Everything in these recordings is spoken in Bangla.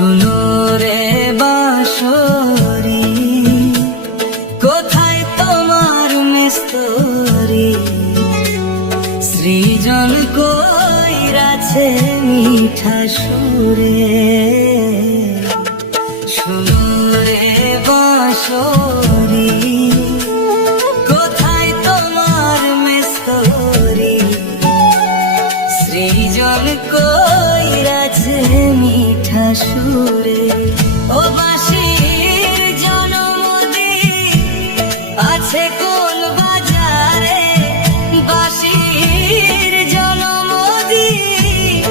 শোনো রে বাঁশরি, কোথায় তোমার মেস্তরি? সৃজন কইরাছে মিঠা সুরে। শোনো রে বাঁশরি, কোথায় তোমার মেস্তরি? সৃজন কইরাছে মিঠা সুরে। ও বাঁশির জনমদিন আছে কোন বাজারে? বাঁশির জনমদিন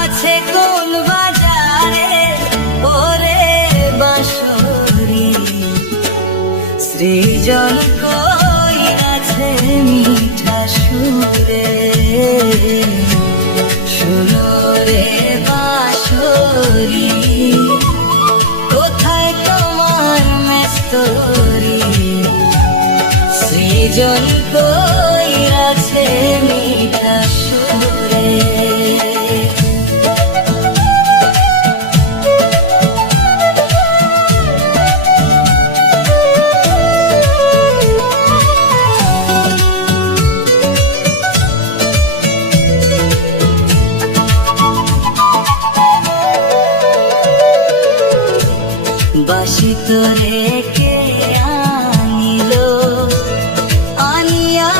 আছে কোন বাজারে? ওরে বাঁশরি, সৃজন কইরাছে মিঠা সুরে। শোনো রে বাঁশরি, কোথায় তোমার মেস্তরি? সৃজন কইরাছে মিঠা সুরে। বাঁশি তোরে কে আনিল, আনিয়া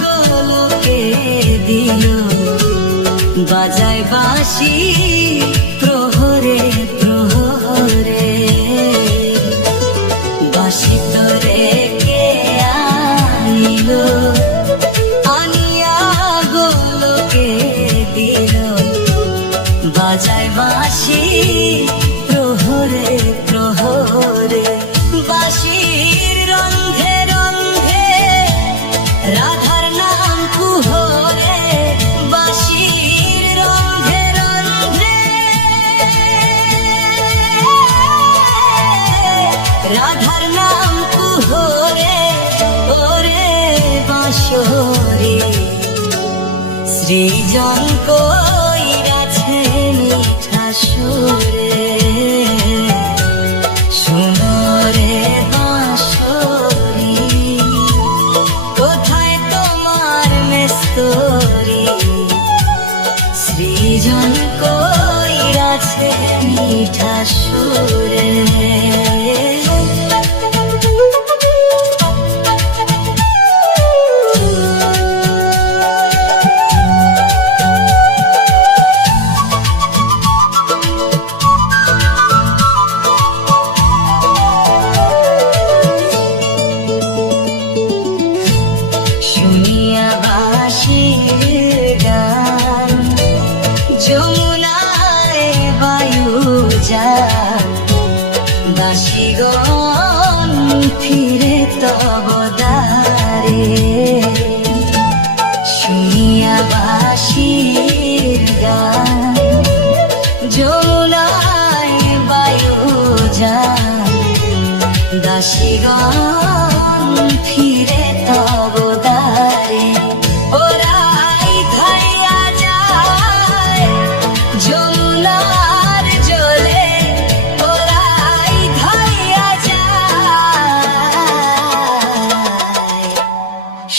গোলকে দিল। বাজায় বাঁশি প্রহরে প্রহরে। বাঁশি তোরে কে আনিল, আনিয়া গোলকে দিল। বাজায় বাঁশি প্রহরে প্রহরে। বাঁশির রন্ধে রন্ধে রাধার নাম কুহরে। বাঁশির রন্ধে রন্ধে রাধার নাম কুহরে। ওরে বাঁশরি, সৃজন কইরাছে মিঠা সুরে। শোনো রে বাঁশরি, কোথায় তোমার মেস্তরি? সৃজন কইরাছে মিঠা সুরে। শুনিয়া বাঁশির গান, যমুনায় বায়ু যায়। বাঁশিগণ ফিরে তব দ্বারে। শুনিয়া বাঁশির গান, যমুনায় বায়ু যায়। দাসীগণ ফিরে তব দ্বারে। ওরাই ধাইয়া যায় যমুনার জলে। ওরাই ধাইয়া যায়।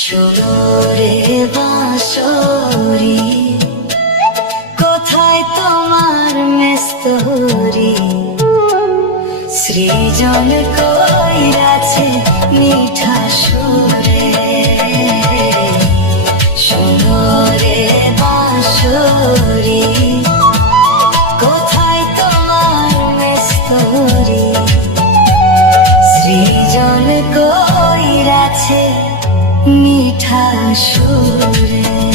শোনো রে বাঁশরি, কোথায় তোমার মেস্তরি? সৃজন কইরাছে মিঠা সুরে। শোনো রে বাঁশরি, কোথায় তোমার মেস্তরি? সৃজন কইরাছে মিঠা সুরে।